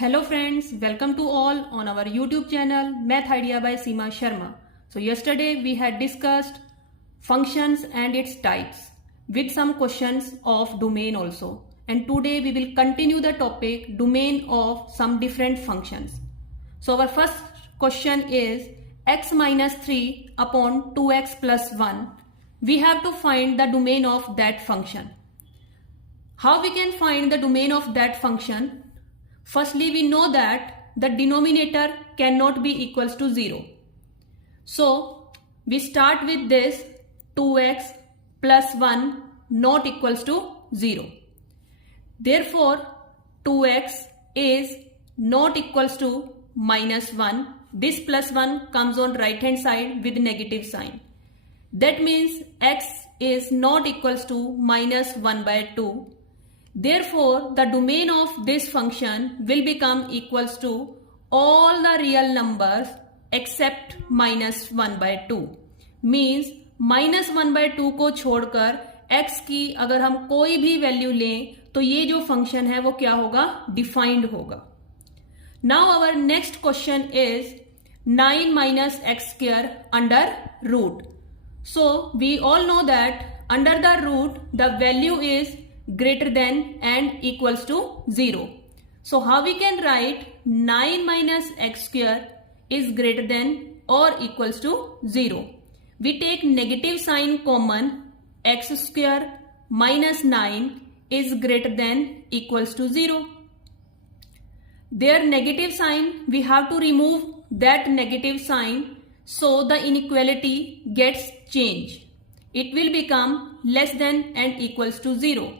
Hello friends, welcome to all on our YouTube channel Math Idea by Seema Sharma. So yesterday we had discussed functions and its types with some questions of domain also. And today we will continue the topic domain of some different functions. So our first question is x minus 3 upon 2x plus 1. We have to find the domain of that function. How we can find the domain of that function? Firstly, we know that the denominator cannot be equals to 0. So, we start with this 2x plus 1 not equals to 0. Therefore, 2x is not equals to minus 1. This plus 1 comes on right hand side with negative sign. That means x is not equals to minus 1 by 2. Therefore, the domain of this function will become equals to all the real numbers except minus 1 by 2. Means minus 1 by 2 को छोड़कर x की अगर हम कोई भी value लें तो ये जो फंक्शन है वो क्या होगा? डिफाइंड होगा. Now our next question is 9 minus x square under root. So we all know that under the root the value is greater than and equals to 0. So how we can write 9 minus x square is greater than or equals to 0. We take negative sign common, x square minus 9 is greater than equals to 0. Their negative sign, we have to remove that negative sign so the inequality gets changed. It will become less than and equals to 0.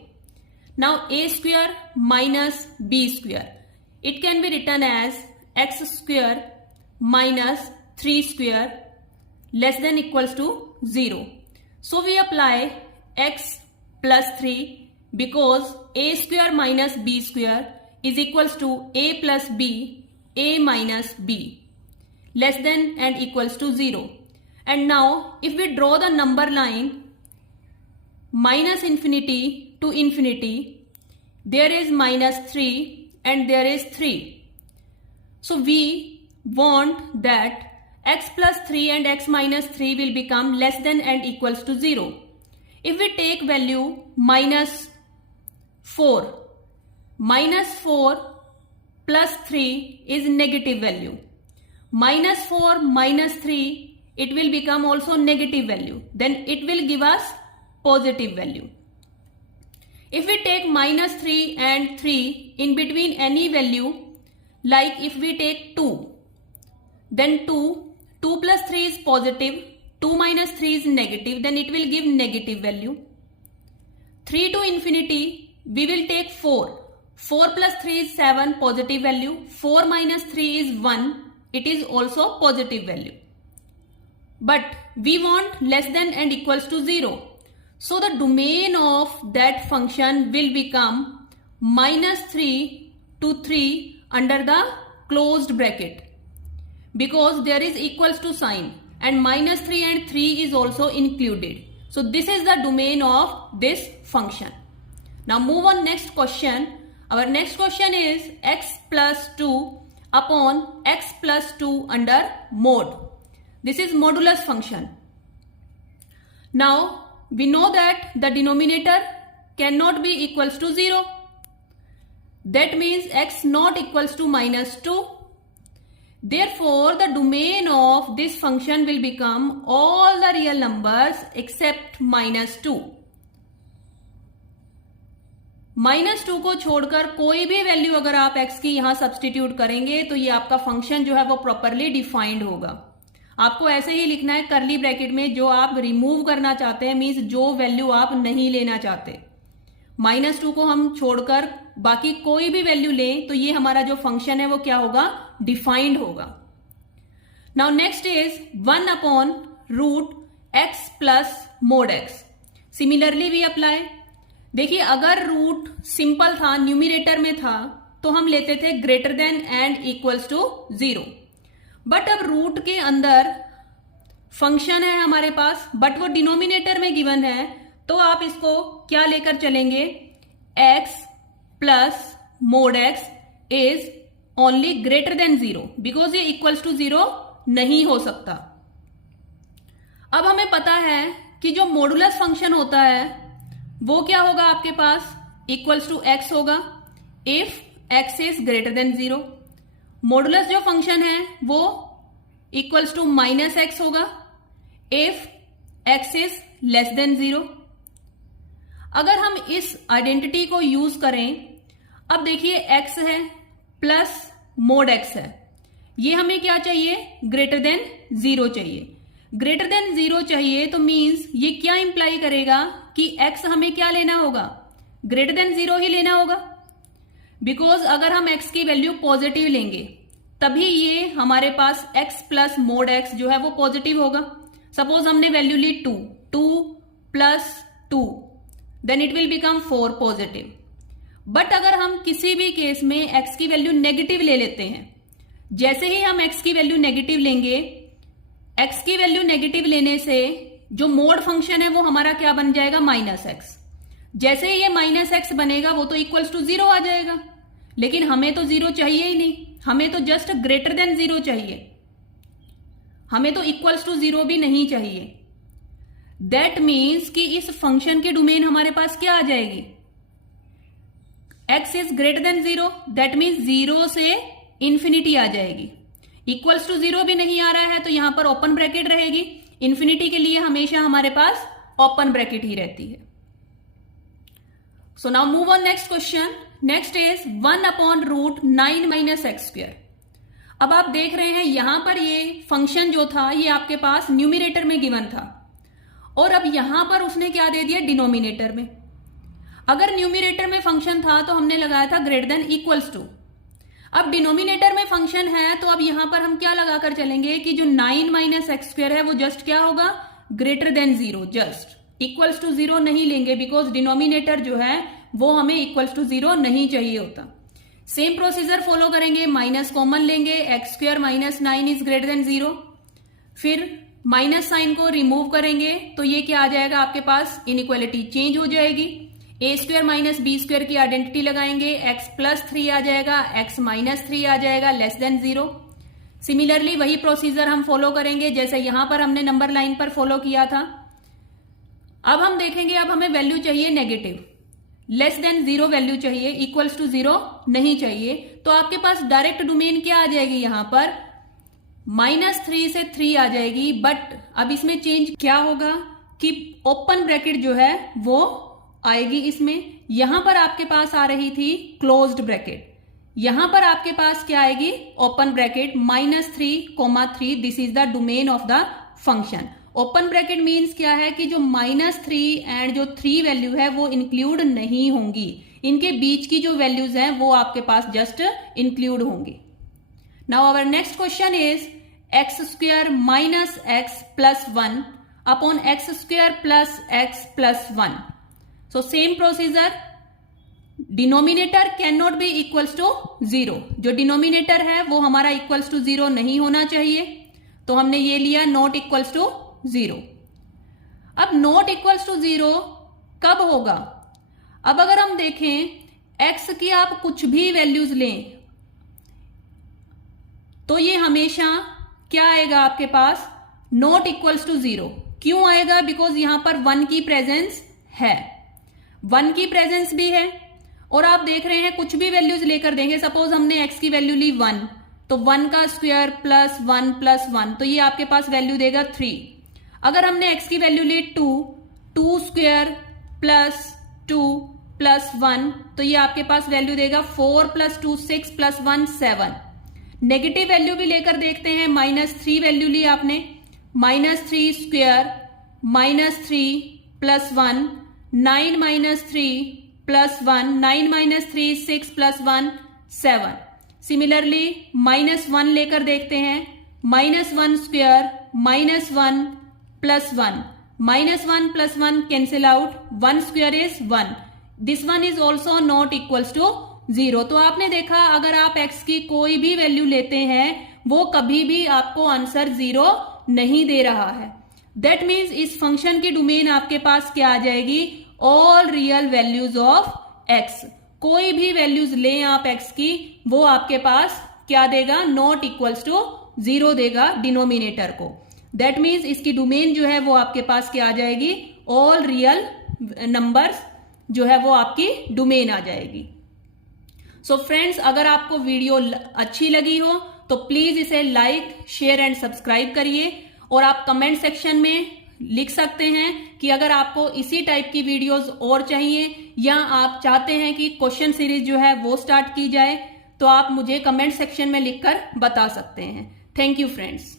Now a square minus b square. It can be written as x square minus 3 square less than equals to 0. So we apply x plus 3 because a square minus b square is equals to a plus b, a minus b less than and equals to 0. And now if we draw the number line minus infinity to infinity, there is minus 3 and there is 3. So we want that x plus 3 and x minus 3 will become less than and equals to 0. If we take value minus 4 plus 3 is negative value. Minus 4 minus 3, it will become also negative value. Then it will give us positive value. If we take minus 3 and 3 in between any value, like if we take 2, then 2 plus 3 is positive, 2 minus 3 is negative, then it will give negative value. 3 to infinity, we will take 4. 4 plus 3 is 7, positive value. 4 minus 3 is 1, it is also positive value. But we want less than and equals to 0. So the domain of that function will become minus 3 to 3 under the closed bracket because there is equals to sign and minus 3 and 3 is also included. So this is the domain of this function. Now move on next question. Our next question is x plus 2 upon x plus 2 under mod. This is modulus function. Now we know that the denominator cannot be equals to 0. That means x not equals to minus 2. Therefore, the domain of this function will become all the real numbers except minus 2. Minus 2 को छोड़कर कोई भी value अगर आप x की यहां substitute करेंगे तो ये आपका फंक्शन जो है वो प्रॉपरली डिफाइंड होगा. आपको ऐसे ही लिखना है करली ब्रैकेट में जो आप रिमूव करना चाहते हैं, मीन्स जो वैल्यू आप नहीं लेना चाहते. माइनस 2 को हम छोड़कर बाकी कोई भी वैल्यू लें तो ये हमारा जो फंक्शन है वो क्या होगा? डिफाइंड होगा. Now next is 1 upon root x plus mod x. Similarly we apply. देखिए अगर रूट सिंपल था, न्यूमिनेटर में था, तो हम लेते थे greater than and equals to 0. But अब रूट के अंदर फंक्शन है हमारे पास, बट वो डिनोमिनेटर में गिवन है, तो आप इसको क्या लेकर चलेंगे? x plus mod x is only greater than 0, because ये इक्वल्स टू 0 नहीं हो सकता। अब हमें पता है कि जो मॉडुलस फंक्शन होता है वो क्या होगा आपके पास, इक्वल्स टू x होगा if x is greater than 0। Modulus जो फंक्शन है वो इक्वल्स टू -x होगा if x is less than 0। अगर हम इस आइडेंटिटी को यूज करें, अब देखिए x है प्लस मोड x है, ये हमें क्या चाहिए, ग्रेटर देन 0 चाहिए। ग्रेटर देन 0 चाहिए तो मींस ये क्या इंप्लाई करेगा कि x हमें क्या लेना होगा, ग्रेटर देन 0 ही लेना होगा। बिकॉज अगर हम x की वैल्यू पॉजिटिव लेंगे तभी ये हमारे पास x प्लस मोड x जो है वो पॉजिटिव होगा। सपोज हमने वैल्यू ली 2 plus 2, then it will become 4 positive. But अगर हम किसी भी केस में x की वैल्यू नेगेटिव ले लेते हैं, जैसे ही हम x की वैल्यू नेगेटिव लेंगे, x की वैल्यू नेगेटिव लेने से जो मोड फंक्शन है वो हमारा क्या बन जाएगा, -x। जैसे ही ये -x बनेगा वो तो इक्वल्स टू 0 आ जाएगा, लेकिन हमें तो 0 चाहिए ही नहीं, हमें तो जस्ट ग्रेटर देन 0 चाहिए, हमें तो इक्वल्स टू 0 भी नहीं चाहिए। दैट मीन्स कि इस फंक्शन की डोमेन हमारे पास क्या आ जाएगी, x is greater than 0, that means 0 से इंफिनिटी आ जाएगी। इक्वल्स टू 0 भी नहीं आ रहा है तो यहां पर ओपन ब्रैकेट रहेगी, इंफिनिटी के लिए हमेशा हमारे पास ओपन ब्रैकेट ही रहती है। So now move on next question. Next is 1/√9 - x²। अब आप देख रहे हैं यहां पर ये फंक्शन जो था ये आपके पास न्यूमिरेटर में गिवन था, और अब यहां पर उसने क्या दे दिया, डिनोमिनेटर में। अगर न्यूमिरेटर में फंक्शन था तो हमने लगाया था ग्रेटर देन इक्वल्स टू। अब डिनोमिनेटर में फंक्शन है तो अब यहां पर हम क्या लगाकर चलेंगे कि जो 9 - x² है वो जस्ट क्या होगा, greater than 0, just equals to 0 नहीं लेंगे, बिकॉज डिनोमिनेटर जो है वो हमें इक्वल्स टू 0 नहीं चाहिए होता। सेम प्रोसीजर फॉलो करेंगे, माइनस कॉमन लेंगे, x² - 9 इज ग्रेटर देन 0, फिर माइनस साइन को रिमूव करेंगे तो ये क्या आ जाएगा आपके पास, इनइक्वालिटी चेंज हो जाएगी। a² - b² की आइडेंटिटी लगाएंगे, x + 3 आ जाएगा, x - 3 आ जाएगा, लेस देन 0। सिमिलरली वही प्रोसीजर हम फॉलो करेंगे जैसे यहां पर हमने नंबर लाइन पर फॉलो किया था। अब हम देखेंगे, अब हमें वैल्यू चाहिए नेगेटिव, लेस देन 0 वैल्यू चाहिए, इक्वल्स टू 0 नहीं चाहिए। तो आपके पास डायरेक्ट डोमेन क्या आ जाएगी, यहां पर -3 से 3 आ जाएगी। बट अब इसमें चेंज क्या होगा कि ओपन ब्रैकेट जो है वो आएगी इसमें, यहां पर आपके पास आ रही थी क्लोज्ड ब्रैकेट, यहां पर आपके पास क्या आएगी, open bracket -3, this is the domain of the function. Open bracket means क्या है कि जो -3 एंड जो 3 वैल्यू है वो इंक्लूड नहीं होंगी, इनके बीच की जो वैल्यूज हैं वो आपके पास जस्ट इंक्लूड होंगी। Now our next question is x² - x + 1 upon x² + x + 1। So same procedure, denominator can not be equals to 0, जो डिनोमिनेटर है वो हमारा इक्वल्स टू 0 नहीं होना चाहिए, तो हमने ये लिया नॉट इक्वल्स टू 0। अब नॉट इक्वल्स टू 0 कब होगा, अब अगर हम देखें x की आप कुछ भी वैल्यूज लें तो ये हमेशा क्या आएगा आपके पास, नॉट इक्वल्स टू 0। क्यों आएगा, बिकॉज यहां पर 1 की प्रेजेंस है, 1 की प्रेजेंस भी है, और आप देख रहे हैं कुछ भी वैल्यूज लेकर देंगे। सपोज हमने x की वैल्यू ली 1, तो 1 का स्क्वायर प्लस 1 + 1, तो ये आपके पास वैल्यू देगा 3। अगर हमने x की वैल्यू ली 2 स्क्वायर प्लस 2 + 1, तो ये आपके पास वैल्यू देगा 4 + 2 6 + 1 7। नेगेटिव वैल्यू भी लेकर देखते हैं, -3 वैल्यू ली आपने, -3 स्क्वायर -3 + 1, 9 - 3 + 1, 9 - 3 6 + 1 7। सिमिलरली -1 लेकर देखते हैं, -1 square -1 + 1, -1 + 1 cancel out, 1 square is 1, this one is also not equals to 0। तो आपने देखा अगर आप x की कोई भी वैल्यू लेते हैं वो कभी भी आपको आंसर 0 नहीं दे रहा है। दैट मीन्स इस फंक्शन की डोमेन आपके पास क्या आ जाएगी, all real values of x, कोई भी वैल्यूज लें आप x की, वो आपके पास क्या देगा, नॉट इक्वल्स टू 0 देगा डिनोमिनेटर को। दैट मीन्स इसकी डोमेन जो है वो आपके पास क्या आ जाएगी, ऑल रियल नंबर्स जो है वो आपकी डोमेन आ जाएगी। सो फ्रेंड्स, अगर आपको वीडियो अच्छी लगी हो तो प्लीज इसे लाइक, शेयर एंड सब्सक्राइब करिए। और आप कमेंट सेक्शन में लिख सकते हैं कि अगर आपको इसी टाइप की वीडियोस और चाहिए या आप चाहते हैं कि क्वेश्चन सीरीज जो है वो स्टार्ट की जाए, तो आप मुझे कमेंट सेक्शन में लिखकर बता सकते हैं। Thank you friends.